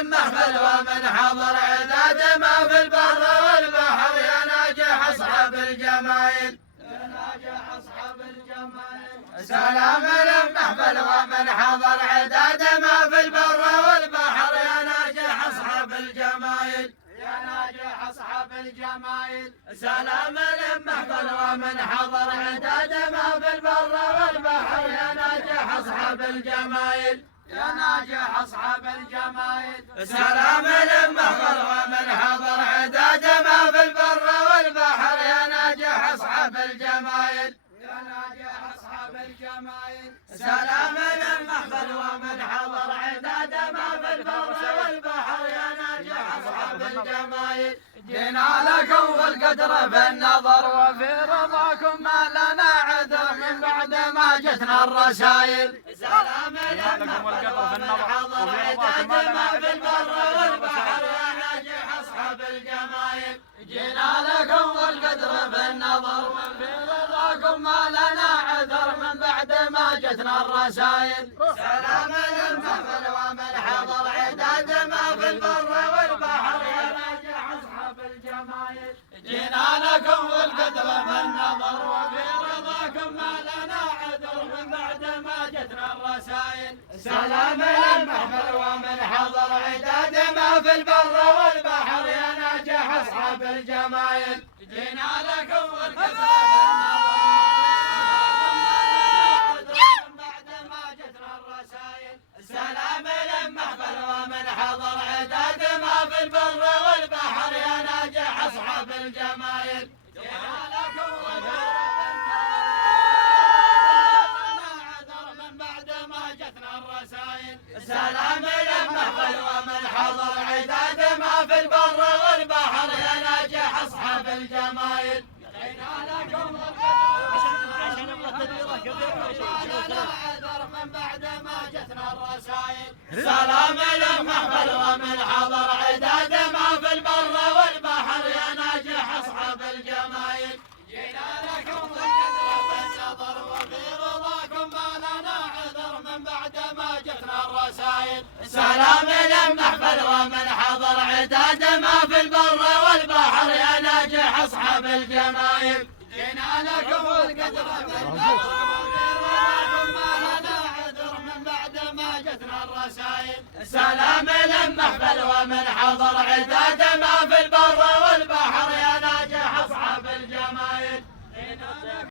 المحفل ومن حضر عداد ما في البر والبحر يا ناجح أصحاب الجمايل يا ناجح أصحاب الجمايل. سلام المحفل ومن حضر عداد ما في البر والبحر يا ناجح أصحاب الجمايل يا ناجح أصحاب الجمايل. سلام المحفل ومن حضر عداد ما في البر والبحر يا ناجح أصحاب الجمايل يا ناجح أصحاب الجمايل. سلام المحفل ومن حضر عداد ما في البر والبحر يا ناجح أصحاب الجمايل يا ناجح أصحاب الجمايل. سلام المحفل ومن حضر عداد ما في البر والبحر يا ناجح أصحاب الجمايل. جينا لكم والقدر في النظر وفي رضاكم ما لنا عذر من بعد ما جتنا الرسايل. سلام لكم والقدر في النظر وفي رضاكم ما لنا عذر من بعد والبحر يا ناجح أصحاب الجمايل. جينا لكم والقدر في النظر وفي رضاكم ما لنا عذر من بعد ما جتنا الرسايل. سلام للمحفل ومن حضر عداد ما في البر والبحر يا ناجح أصحاب الجمايل. جينا لكم والقدر في النظر وفي رضاكم ما لنا عذر من بعد ما جتنا الرسايل. سلام للمحفل ومن حضر عداد ما في البر والبحر يا ناجح أصحاب الجمايل. جينا لكم والقدر في النظر سلام للمحفل ومن حضر عداد ما في البر والبحر يا ناجح أصحاب الجمايل. جينا لكم عذر من بعد ما جتنا الرسايل. سلام للمحفل ومن حضر عداد ما في البر والبحر يا ناجح أصحاب الجمايل. جينا لكم عذر من بعد ما جتنا الرسايل. سلام للمحفل ومن حضر عداد ما في البر والبحر يا ناجح أصحاب الجمايل. جينا لكم والقدر في النظر وفي رضاكم ما لنا عذر من بعد ما جتنا الرسايل. سلام للمحفل ومن حضر عداد ما في البر والبحر يا ناجح أصحاب الجمايل. جينا لكم والقدر في النظر سلام للمحفل ومن حضر عداد ما في البر